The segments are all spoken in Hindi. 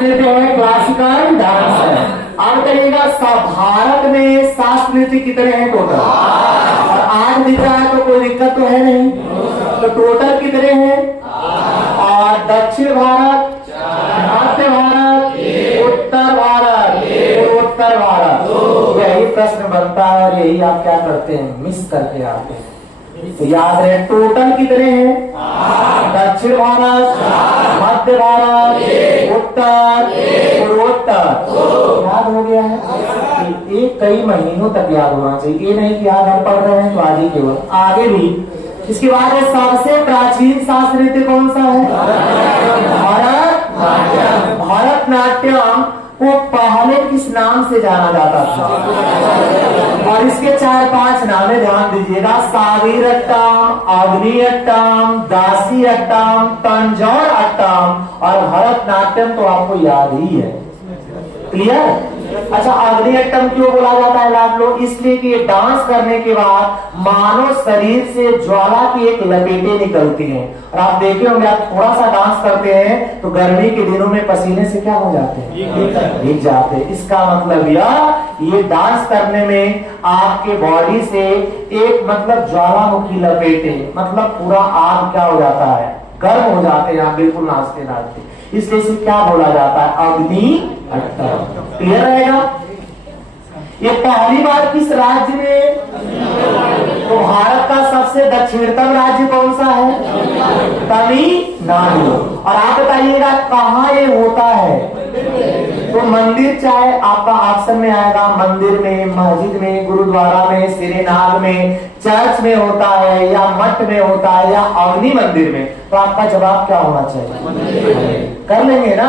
शास्त्र नृत्य है, क्लासिकल डांस है। अब कहिएगा सब भारत में शास्त्र नृत्य कितने हैं टोटल? और 8 दिख रहा है तो कोई दिक्कत तो है नहीं, तो टोटल कितने हैं? और दक्षिण भारत, मध्य भारत, उत्तर भारत, पूर्वोत्तर भारत, यही प्रश्न बनता है और यही आप क्या करते हैं, मिस करके आते हैं। तो याद रहे टोटल कितने हैं? दक्षिण भारत, मध्य भारत, उत्तर, पूर्वोत्तर। याद हो गया है? ये कई महीनों तक याद होना चाहिए, ये नहीं कि आज हम पढ़ रहे हैं तो आज ही केवल, आगे भी। इसके बाद सबसे प्राचीन शास्त्र नृत्य कौन सा है? भरतनाट्यम को पहले किस नाम से जाना जाता था? और इसके 4-5 नाम है, ध्यान दीजिएगा। सावीरट्टम, अग्नियट्टम, दासीयट्टम, तंजौर अट्टम और भरतनाट्यम तो आपको याद ही है। क्लियर? अच्छा, अग्नियट्टम क्यों बोला जाता है लाभ लोग? इसलिए कि ये डांस करने के बाद मानव शरीर से ज्वाला की एक लपेटें निकलती हैं। और आप देखे होंगे, आप थोड़ा सा डांस करते हैं तो गर्मी के दिनों में पसीने से क्या हो जाते हैं? भीग जाते हैं। इसका मतलब ये डांस करने में आपके बॉडी से एक मतलब ज्वालामुखी लपेटें, मतलब पूरा आग क्या हो जाता है, गर्म हो जाते हैं आप बिल्कुल नाचते नाचते। इसलिए इसे क्या बोला जाता है? अग्नि अट्टम। क्लियर रहेगा? ये पहली बार किस राज्य में? तो भारत का सबसे दक्षिणतम राज्य कौन सा है? तमिलनाडु। और आप बताइएगा कहाँ ये होता है? तो मंदिर, चाहे आपका ऑप्शन में आएगा मंदिर में, मस्जिद में, गुरुद्वारा में, श्रीनाग में, चर्च में होता है, या मठ में होता है, या अग्नि मंदिर में, तो आपका जवाब क्या होना चाहिए? कर लेंगे ना?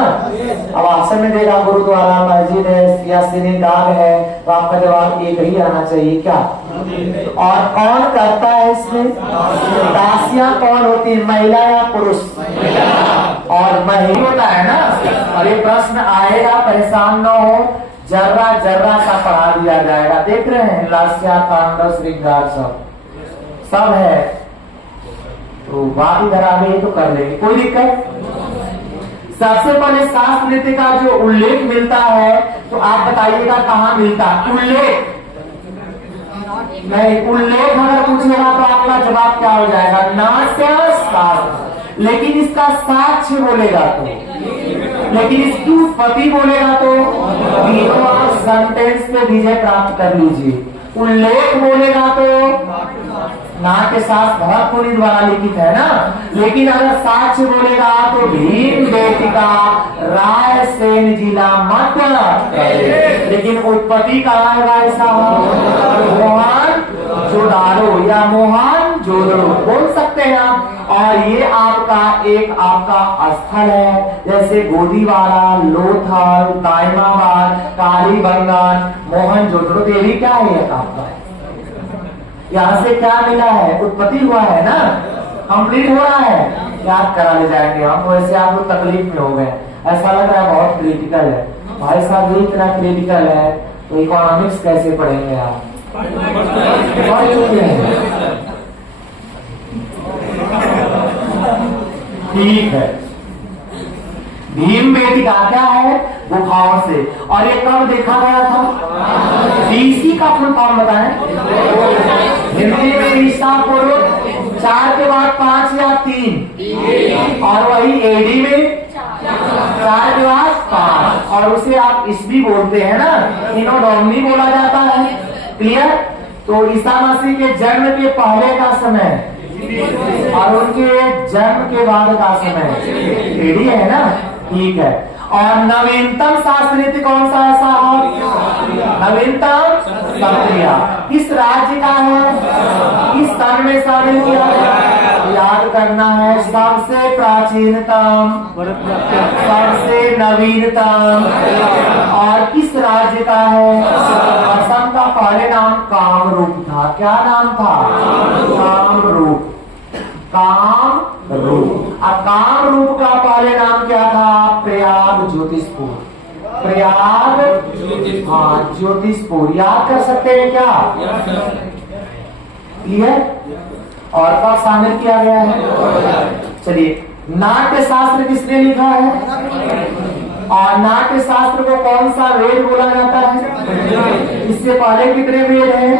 अब ऑप्शन में देगा गुरुद्वारा, मस्जिद है या श्रीनाग है, तो आपका जवाब एक ही आना चाहिए, क्या? और कौन करता है इसमें? दासियां कौन होती है, महिला या पुरुष? और महिला होता है ना। और ये प्रश्न आएगा, परेशान न हो, जर्रा जर्रा सा पढ़ा दिया जाएगा। देख रहे हैं, लास्या, तांडव, श्रृंगार सब है। तो बात इधर आ गई तो कर लेंगे, कोई दिक्कत। सबसे पहले शास्त्र नृत्य का जो उल्लेख मिलता है, तो आप बताइएगा कहाँ मिलता है? उल्लेख नहीं, उल्लेख अगर पूछेगा तो आपका जवाब क्या हो जाएगा? नाट्य शास्त्र। लेकिन इसका साक्ष्य बोलेगा तो, लेकिन इसकी उत्पत्ति बोलेगा तो तीनों आप सेंटेंस पे विजय प्राप्त कर लीजिए। उल्लेख बोलेगा तो नाट्य शास्त्र भरत मुनि द्वारा लिखित है ना। लेकिन अगर साक्ष्य बोलेगा तो भीम बेटिका रायसेन जिला मध्य। लेकिन उत्पत्ति कहाँ है भाई साहब? मोहन जोदारो या मोहन जोदड़ो बोल सकते हैं आप। और ये आपका स्थल है, जैसे गोदीवारा, लोथल, ताइमाबाद, कालीबंगन, मोहन जोदड़ो, ये भी क्या है आपका? यहाँ से क्या मिला है? उत्पत्ति हुआ है ना, कंप्लीट हो रहा है, याद करा ले जाएंगे हम। वैसे आप लोग तकलीफ में हो गए, ऐसा लग रहा है बहुत क्रिटिकल है। भाई साहब ये इतना क्रिटिकल है तो इकोनॉमिक्स कैसे पढ़ेंगे आप? ठीक है, भीम बेटिका क्या है? गुफाओं से। और ये कब देखा गया था? बीसी का फुल फॉर्म बताएं। हिंदी में ईसा पूर्व 4 के बाद 5 या 3, और वही एडी में 4 के बाद 5, और उसे आप ईस्वी बोलते हैं ना, इनोडोमनी बोला जाता है। क्लियर? तो ईसा मसीह के जन्म के पहले का समय और उनके जन्म के बाद का समय एडी है ना। ठीक है। और नवीनतम शास्त्र नृत्य कौन सा है साहब? नवीनतम सत्रिया किस राज्य का है? किस सन में शामिल किया है? याद करना है। सबसे प्राचीनतम, सबसे नवीनतम, और किस राज्य का है? असम का पहले नाम कामरूप था। क्या नाम था? कामरूप। कामरूप। अब कामरूप का पहले नाम क्या था? प्रयाग ज्योतिषपुर। प्रयाग ज्योतिषपुर। याद कर सकते हैं क्या? क्लियर? और कब शामिल किया गया है? चलिए, नाट्य शास्त्र किसने लिखा है? और नाट्य शास्त्र को कौन सा वेद बोला जाता है? इससे पहले कितने वेद हैं?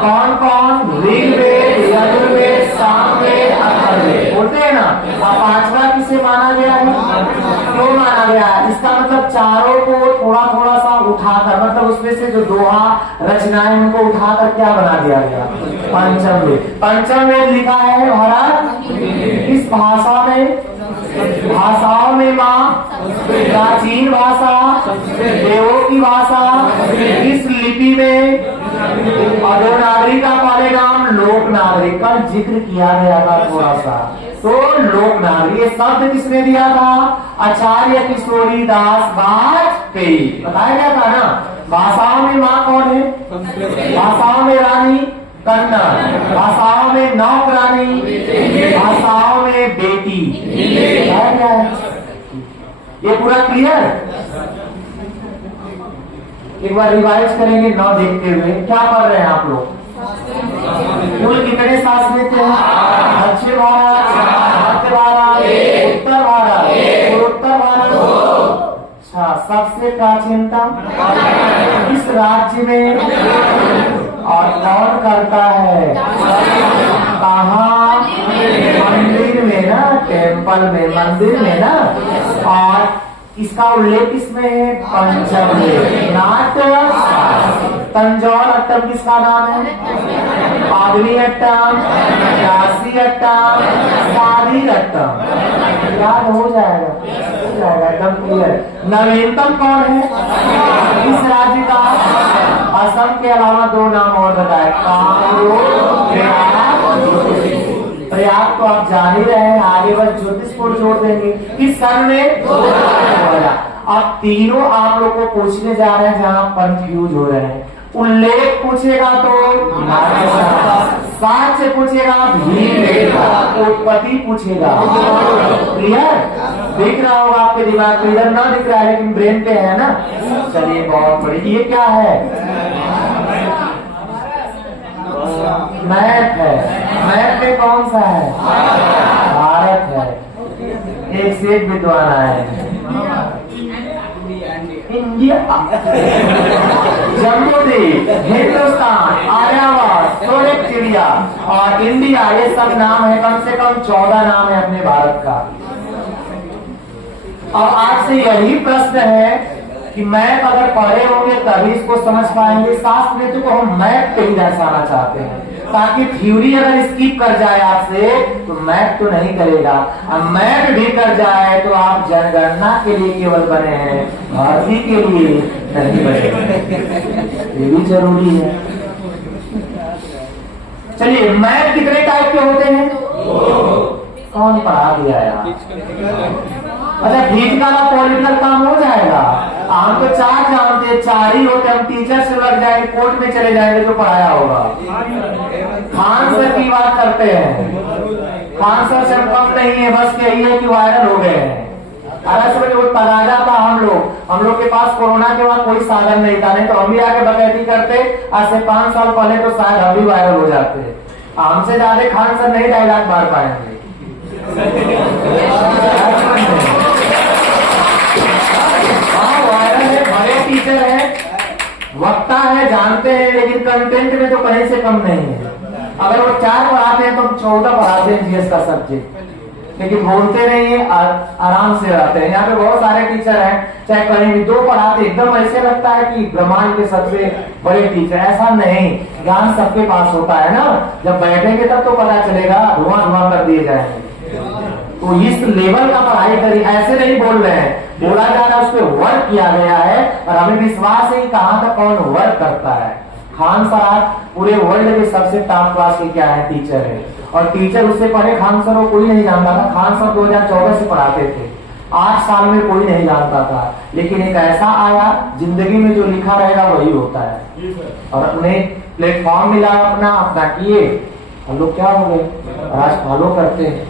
कौन कौन? ऋग्वेद, यजुर्वेद, सामवेद, अथर्ववेद बोलते हैं ना। अब पांचवा किसे माना गया है? क्यों माना गया है? इसका मतलब चारों को थोड़ा थोड़ा सा उठाकर, मतलब उसमें से जो दोहा रचनाएं उनको उठाकर क्या बना दिया गया? पंचम वेद। पंचम वेद लिखा है भारत इस भाषा में, भाषाओं में माँ प्राचीन भाषा, देवों की भाषा, इस लिपि में अधोनागरी का पहले नाम लोक नागरी का जिक्र किया गया था थोड़ा सा। तो लोक नागरी ये शब्द किसने दिया था? आचार्य किशोरी दास वाजपेयी। बताया गया था ना। भाषाओं में माँ कौन है? भाषाओं में रानी कन्नड़, भाषाओं में नौकरानी, भाषाओं में बेटी। क्या है? ये पूरा क्लियर? एक बार रिवाइज करेंगे न देखते हुए। क्या पढ़ रहे हैं आप लोग? कुल कितने शासनिक हैं? दक्षिण भारत, मध्य भारत, उत्तर भारत, उत्तर भारत। अच्छा, सबसे प्राचीनतम इस राज्य में और कौन करता है? कहाँ? मंदिर में ना, टेम्पल में, मंदिर में ना। और इसका उल्लेख किसमें है? पंचम में। नाट्य तंजौर अट्टम किसका नाम है? आगरी अट्टम, काशी अट्टम, शादी अट्टम। याद हो जाएगा, हो जाएगा एकदम क्लियर। नवीनतम कौन है इस राज्य का? असम के अलावा दो नाम और बताए, कामरूप, प्रयाग तो आप जान ही रहे हैं। आगे बस ज्योतिषपुर जोड़ देंगे। किस सन में? अब तीनों आप लोग को पूछने जा रहे हैं जहां कंफ्यूज हो रहे हैं। उल्लेख पूछेगा तो साक्ष्य पूछेगा, भीम उत्पत्ति पूछेगा। क्लियर? दिख रहा होगा आपके दिमाग में, इधर ना दिख रहा है लेकिन ब्रेन पे है ना। चलिए बहुत बड़ी। ये क्या है? मैप है। मैप में कौन सा है? भारत है। एक से एक विद्वान आए। इंडिया, जम्मू द्वीप, हिंदुस्तान, आर्यावर्त, सोरेक चिड़िया और इंडिया, ये सब नाम है। कम से कम 14 नाम है अपने भारत का। और आज से यही प्रश्न है कि मैप अगर पढ़े होंगे तभी इसको समझ पाएंगे। शास्त्र को हम मैप पे ही दर्शाना चाहते हैं ताकि थ्योरी अगर स्किप कर जाए आपसे तो मैप तो नहीं करेगा। अब मैप भी कर जाए तो आप जनगणना के लिए केवल बने हैं, भर्ती के लिए नहीं बने। ये भी जरूरी है। चलिए, मैप कितने टाइप के होते हैं? कौन पढ़ा दिया यार? अच्छा, ठीक का पॉलिटिकल काम हो जाएगा। हम तो 4 जानते हैं, 4 ही होते। हम टीचर से लग जाएंगे, कोर्ट में चले जाएंगे जो पढ़ाया होगा। खान सर की बात करते हैं। खान सर से कम नहीं है, बस यही है कि वायरल हो गए हैं। अरे समझ वो तगाजा था। हम लोग के पास कोरोना के बाद कोई साधन नहीं था, नहीं तो हम भी आके बकैती करते। आज से 5 साल पहले तो शायद हम भी वायरल हो जाते। हमसे ज्यादा खान सर नहीं डायलॉग मार पाएंगे। हाँ, वायरल है, बड़े टीचर है, वक्ता है, जानते हैं, लेकिन कंटेंट में तो कहीं से कम नहीं है। अगर वो 4 पढ़ाते हैं तो हम 14 पढ़ाते हैं जीएस का सब्जेक्ट, लेकिन बोलते नहीं है, आराम से रहते हैं। यहाँ पे बहुत सारे टीचर हैं, चाहे कहीं भी 2 पढ़ाते, एकदम ऐसे लगता है कि ब्रह्मांड के सबसे बड़े टीचर। ऐसा नहीं, ज्ञान सबके पास होता है ना। जब बैठेंगे तब तो पता चलेगा, धुआं धुआं कर दिए जाएंगे। तो इस लेवल का पढ़ाई करी, ऐसे नहीं बोल रहे हैं, बोला जा रहा है, उस पर वर्क किया गया है और हमें विश्वास है कि कहाँ तक कौन वर्क करता है। खान साहब पूरे वर्ल्ड के सबसे टॉप क्लास के क्या है, टीचर है। और टीचर उससे पहले खान सर को कोई नहीं जानता था। खान सर 2014 से पढ़ाते थे, 8 साल में कोई नहीं जानता था। लेकिन एक ऐसा आया, जिंदगी में जो लिखा रहेगा वही होता है। और उन्हें प्लेटफॉर्म मिला, अपना किए, हम लोग क्या हो गए, आज फॉलो करते हैं।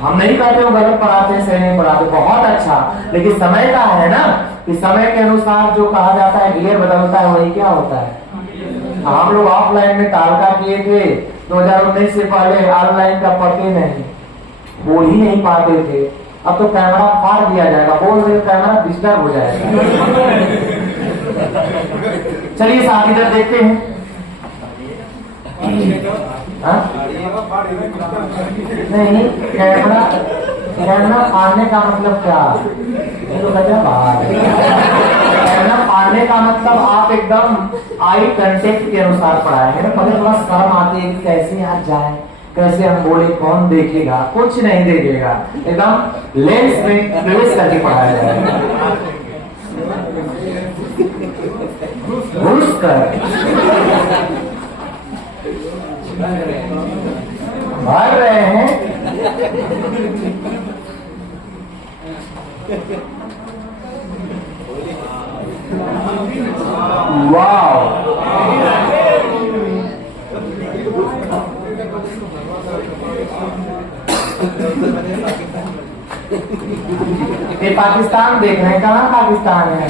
हम नहीं कहते हो गलत पढ़ाते हैं, सही नहीं पढ़ाते, बहुत अच्छा, लेकिन समय का है ना कि समय के अनुसार जो कहा जाता है गियर बदलता है, वही क्या होता है। हम लोग ऑफलाइन में तालका किए थे 2019 से पहले, ऑनलाइन का पते नहीं, बोल ही नहीं पाते थे। अब तो कैमरा फाड़ दिया जाएगा, बोल रहे कैमरा डिस्टर्ब हो जाएगा। चलिए साथ इधर देखते हैं। नहीं, कैमरा फाड़ने का मतलब क्या? तो कैमरा फाड़ने का मतलब आप एकदम आई कंटेक्ट के अनुसार पढ़ाएंगे ना। पहले थोड़ा शर्म आती है कि कैसे यार जाए, कैसे हम बोले, कौन देखेगा? कुछ नहीं देखेगा, एकदम लेंस में प्रवेश करके पढ़ाया जाएगा। घुस कर भर रहे हैं। वाह, ये पाकिस्तान देख रहे हैं, कहाँ पाकिस्तान है?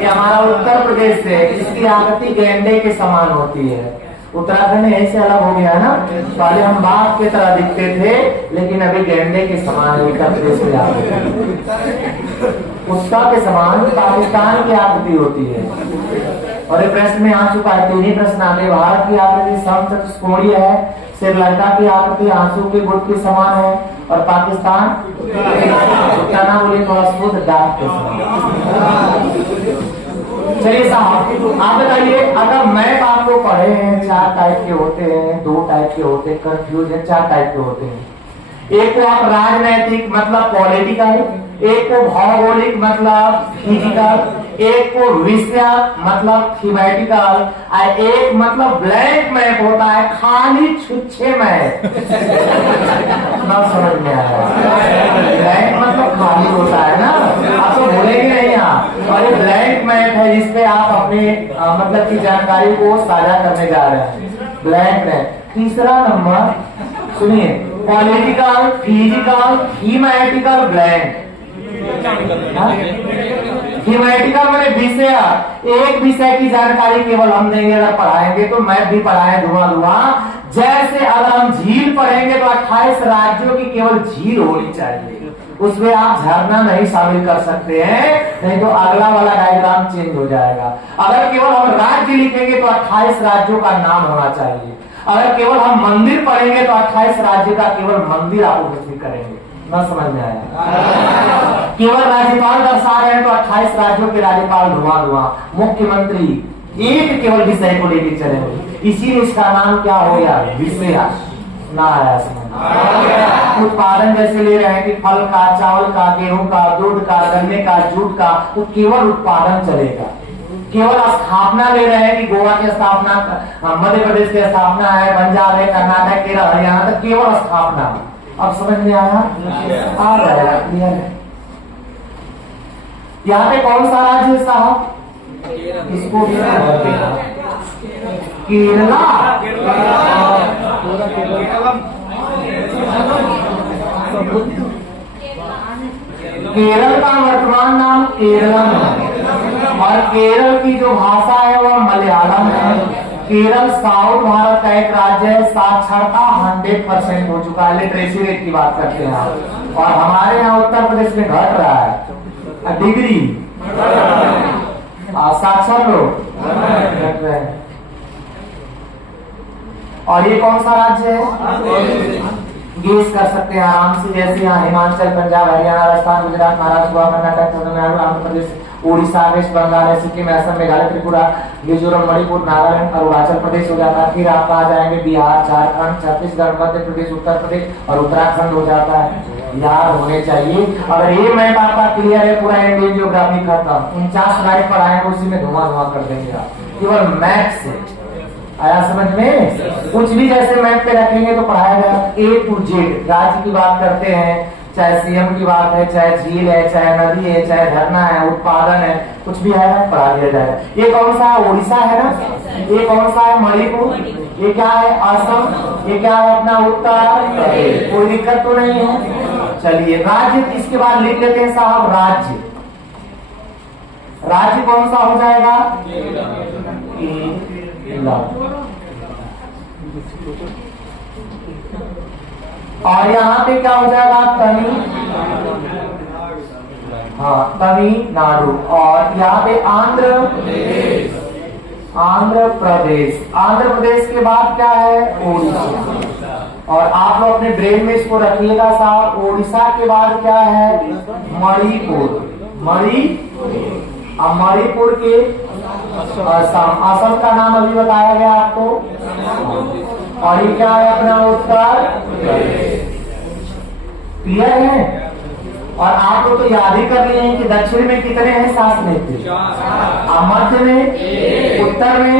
ये हमारा उत्तर प्रदेश से, इसकी आकृति गेंडे के समान होती है। उत्तराखंड ऐसे अलग हो गया ना, पहले हम बाघ की तरह दिखते थे, लेकिन अभी गेंडे के समान उत्तर प्रदेश में आ गए। उसका के समान पाकिस्तान की आकृति होती है। और ये प्रश्न में आ चुका है, 3 ही प्रश्न आते। भारत की आकृति समचतुष्कोणीय है, श्रीलंका की आकृति आंसू के गुट के समान है, और पाकिस्तान ना बोलिए थोड़ा शुद्ध डाक के समान। चलिए साहब आप बताइए, अगर मैप आपको पढ़े हैं 4 टाइप के होते हैं, 2 टाइप के होते हैं, कंफ्यूज है 4 टाइप के होते हैं। एक को आप राजनैतिक मतलब पॉलिटिकल, एक को भौगोलिक मतलब फिजिकल, एक को विषय मतलब थीमेटिकल, और एक मतलब ब्लैंक मैप होता है, खाली छुच्छे मैप। ना समझ में आया? ब्लैंक मतलब खाली होता है ना, आप तो भूलेंगे नहीं आप। और ये ब्लैंक मैप है जिसपे आप अपने मतलब की जानकारी को साझा करने जा रहे हैं, ब्लैंक मैप। तीसरा नंबर सुनिए, political, physical, thematical, blank. Thematical मैंने विषय, एक विषय की जानकारी केवल हम देंगे। अगर पढ़ाएंगे तो मैप भी पढ़ाए धुआं। जैसे अगर हम झील पढ़ेंगे तो 28 राज्यों की केवल झील होनी चाहिए, उसमें आप झरना नहीं शामिल कर सकते हैं, नहीं तो अगला वाला डायग्राम चेंज हो जाएगा। अगर केवल हम राज्य लिखेंगे तो 28 राज्यों का नाम होना चाहिए। अगर केवल हम मंदिर पढ़ेंगे तो 28 राज्य का केवल मंदिर आप उपस्थित करेंगे। ना समझ में आया? केवल राज्यपाल दर्शा रहे हैं तो 28 राज्यों के राज्यपाल धुआं। मुख्यमंत्री एक केवल विषय को लेकर चलेंगे, इसीलिए इसका नाम क्या हो गया? विषय। ना आया समझ? उत्पादन जैसे ले रहे हैं कि फल का, चावल का, गेहूं का, दूध का, गन्ने का, जूट का, तो केवल उत्पादन चलेगा। केवल स्थापना ले रहे हैं कि गोवा की स्थापना, मध्य प्रदेश की स्थापना है, पंजाब है, कर्नाटक, केरल, हरियाणा, तो केवल स्थापना। अब समझ में आया? आ जाएगा, क्लियर है। यहाँ पे कौन सा राज्य है साहब? इसको केरला। केरल का वर्तमान नाम केरलम है, और केरल की जो भाषा है वह मलयालम है। केरल साउथ भारत का एक राज्य है, साक्षरता 100% हो चुका है। लिटरेसी रेट की बात करते हैं आप, और हमारे यहाँ उत्तर प्रदेश में घट रहा है डिग्री, साक्षर लोग घट रहे हैं। और ये कौन सा राज्य है? गेस कर सकते हैं आराम से, जैसे यहाँ हिमाचल, पंजाब, हरियाणा, राजस्थान, गुजरात, महाराष्ट्र, गोवा, कर्नाटक, तमिलनाडु, आंध्र प्रदेश, उड़ीसा, वेस्ट बंगाल, सिक्किम, असम, मेघालय, त्रिपुरा, मिजोरम, मणिपुर, नागालैंड, अरुणाचल प्रदेश हो जाता है। फिर आप आ जाएंगे बिहार, झारखंड, छत्तीसगढ़, मध्य प्रदेश, उत्तर प्रदेश और उत्तराखंड हो जाता है। याद होने चाहिए। अगर ये मैप आपका क्लियर है, पूरा इंडियन ज्योग्राफी खत्म। 49 स्लाइड पर आएंगे, उसी में धुआं कर देंगे आप, केवल मैप से। आया समझ में? कुछ भी जैसे मैप पे रखेंगे तो पढ़ाएगा A to Z। राज्य की बात करते हैं, चाहे सीएम की बात है, चाहे झील है, चाहे नदी है, चाहे झरना है, उत्पादन है, कुछ भी है पढ़ा दिया जाएगा। ये कौन सा है? उड़ीसा है ना। ये कौन सा है? मणिपुर। ये क्या है? असम। ये क्या है? अपना उत्तर प्रदेश। कोई दिक्कत तो नहीं है? चलिए राज्य इसके बाद लिख लेते हैं साहब, राज्य। राज्य कौन सा हो जाएगा? और यहाँ पे क्या हो जाएगा, तमिल, हाँ तमिलनाडु। और यहाँ पे आंध्र प्रदेश। आंध्र प्रदेश के बाद क्या है, ओडिशा। और आप लोग अपने ब्रेन में इसको रखिएगा साहब, ओडिशा के बाद क्या है, मणिपुर। मणिपुर के असम। असम का नाम अभी बताया गया आपको। और ये क्या है अपना उत्तर प्रदेश। क्लियर है। और आप लोग तो याद ही कर लिए हैं कि दक्षिण में कितने हैं, 7 नेत्र, मध्य में, उत्तर में,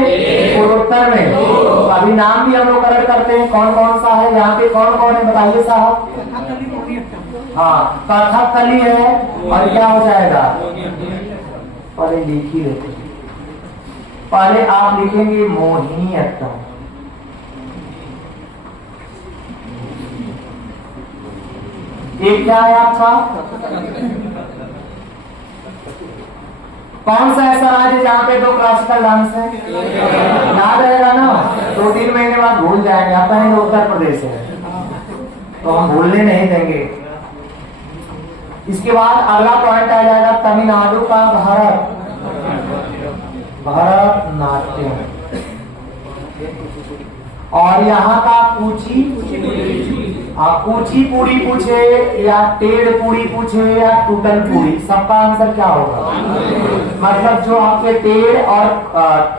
पूर्वोत्तर में। तो अभी नाम भी हम लोग करेक्ट करते हैं, कौन कौन सा है यहाँ पे, कौन कौन है बताइए साहब। हाँ, कथकली है। और क्या हो जाएगा, पहले लिखिए, पहले आप लिखेंगे मोहिनीअट्टम। एक क्या है आपका, कौन सा ऐसा राज्य जहाँ पे 2 क्लासिकल डांस है, याद रहेगा ना। 2-3 महीने बाद भूल जाएंगे। आप कहेंगे उत्तर प्रदेश है, तो हम भूलने नहीं देंगे। इसके बाद अगला पॉइंट आ जाएगा तमिलनाडु का भरतनाट्यम। और यहाँ का कुचिपुड़ी पूछे या टेढ़ पूड़ी पूछे या टूटल पूड़ी, सबका आंसर क्या होगा। मतलब जो आपके टेढ़ और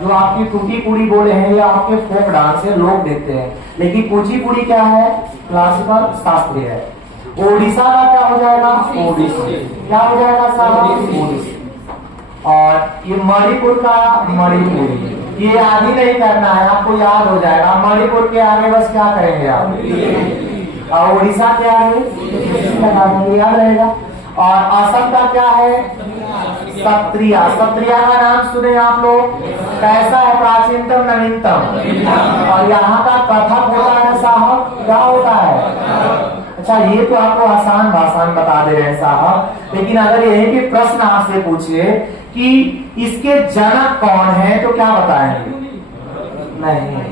जो आपकी टूटी पूड़ी बोले हैं या आपके फोक डांस है, लोग देते हैं। लेकिन कुचिपुड़ी क्या है, क्लासिकल शास्त्रीय है। ओडिशा का क्या हो जाएगा, ओडिसी। क्या हो जाएगा साहब, ओडिसी। और ये मणिपुर का मणिपुरी। ये याद ही नहीं करना है, आपको याद हो जाएगा। मणिपुर के आगे बस क्या करेंगे आप, और उड़ीसा के आगे लगा देंगे, याद रहेगा। और असम का क्या है, सत्रिया। सत्रिया का नाम सुने आप लोग, कैसा है, प्राचीनतम नवीनतम। और यहाँ का कथक होता है साहब, क्या होता है। अच्छा, ये तो आपको आसान भाषा में बता दे रहे हैं साहब। लेकिन अगर यही कि प्रश्न आपसे पूछिए कि इसके जनक कौन है, तो क्या बताएंगे, नहीं।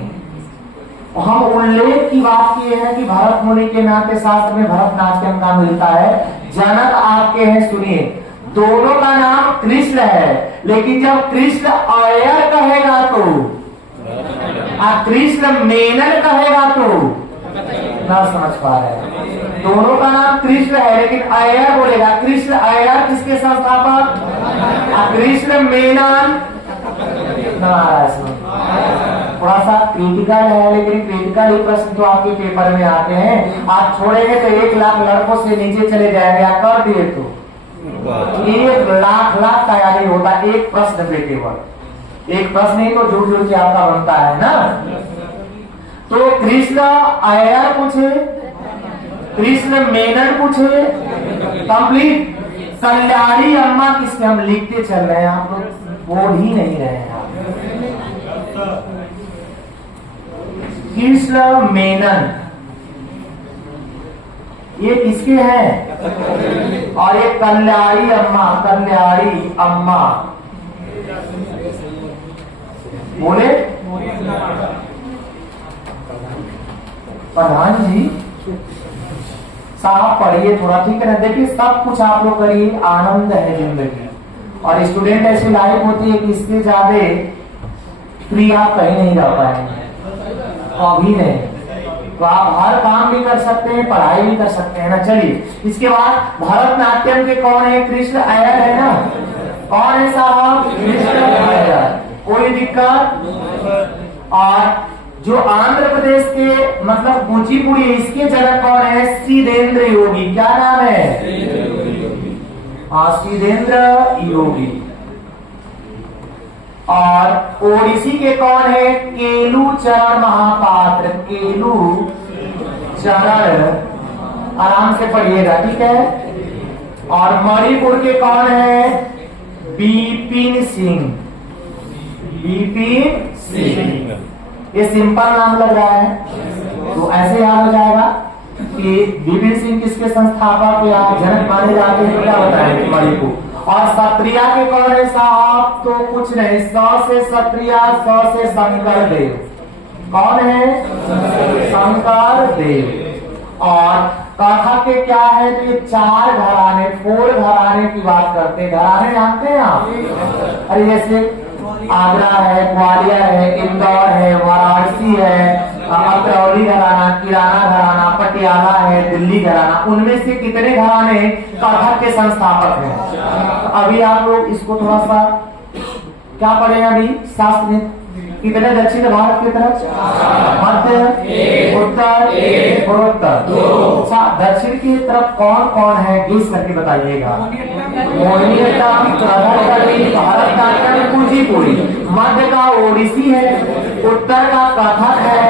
हम उल्लेख की बात किए हैं कि भरत मुनि के नाट्य शास्त्र में भरतनाट्यम का मिलता है। जनक आपके हैं, सुनिए, दोनों का नाम कृष्ण है। लेकिन जब कृष्ण अय्यर कहेगा तो, कृष्ण मेनन कहेगा तो ना समझ पा रहे। दोनों का नाम कृष्ण है, लेकिन अय्यर बोलेगा। कृष्ण अय्यर किसके संस्थापक, कृष्ण मेनन। थोड़ा सा क्रिटिकल है, लेकिन क्रिटिकल ही प्रश्न तो आपके पेपर में आते हैं। आप छोड़ेंगे तो 1 लाख लड़कों से नीचे चले जाएंगे। आप कर दिए तो 1 लाख तैयारी होता है एक प्रश्न पे, केवल एक प्रश्न ही तो झूठ झूठ के आपका बनता है ना। तो कृष्ण अय्यर पूछे, कृष्ण मेनन पूछे, कंप्लीट। कल्याणी अम्मा किसके, हम लिखते चल रहे हैं, आप लोग बोल ही नहीं रहे हैं। कृष्ण मेनन ये किसके हैं, और ये कल्याणी अम्मा बोले प्रधान जी साहब, पढ़िए थोड़ा, ठीक है ना। देखिए सब कुछ आप लोग करिए, आनंद है जिंदगी। और स्टूडेंट ऐसी लाइफ होती है कि इससे ज्यादा फ्री आप कहीं नहीं रह पाएंगे, अभी नहीं। तो आप हर काम भी कर सकते हैं, पढ़ाई भी कर सकते हैं ना। चलिए, इसके बाद भरतनाट्यम के कौन है, कृष्ण अय्यर है ना। कौन है साहब, कृष्ण अय्यर, कोई दिक्कत। और जो आंध्र प्रदेश के मतलब कुचिपुड़ी, इसके जनक कौन है, श्रीधेंद्र योगी। क्या नाम है, श्रीधेंद्र योगी। और ओडिसी के कौन है, केलू चरण महापात्र। केलू चरण, आराम से पढ़िएगा, ठीक है। और मणिपुर के कौन है, बिपिन सिंह। बिपिन सिंह, ये सिंपल नाम लग रहा है, तो ऐसे याद हो जाएगा कि बिपिन सिंह किसके संस्थापक या जनक माने जाते हैं, क्या बताएंगे, मणिपुर। और क्षत्रिया के कौन है साहब, तो कुछ नहीं, 100 से क्षत्रिया, 100 से शंकर देव। कौन है, शंकर देव। और कथक के क्या है, तो ये 4 घराने, 4 घराने की बात करते हैं। घराने जानते हैं आप? अरे जैसे आगरा है, ग्वालियर है, इंदौर है, वाराणसी है, अतरौली घराना, किराना घराना, पटियाला है, दिल्ली घराना, उनमें से कितने घराने कथक के संस्थापक हैं? अभी आप लोग इसको थोड़ा सा क्या पढ़े अभी शास्त्र में? कितने दक्षिण भारत की तरफ? मध्य, उत्तर, पूर्वोत्तर। अच्छा, दक्षिण की तरफ कौन कौन है, गेस करके बताइएगा। मोहिनीअट्टम, कथकली, भरतनाट्यम, कुचिपुड़ी। मध्य का ओडिसी है, उत्तर का कथक है,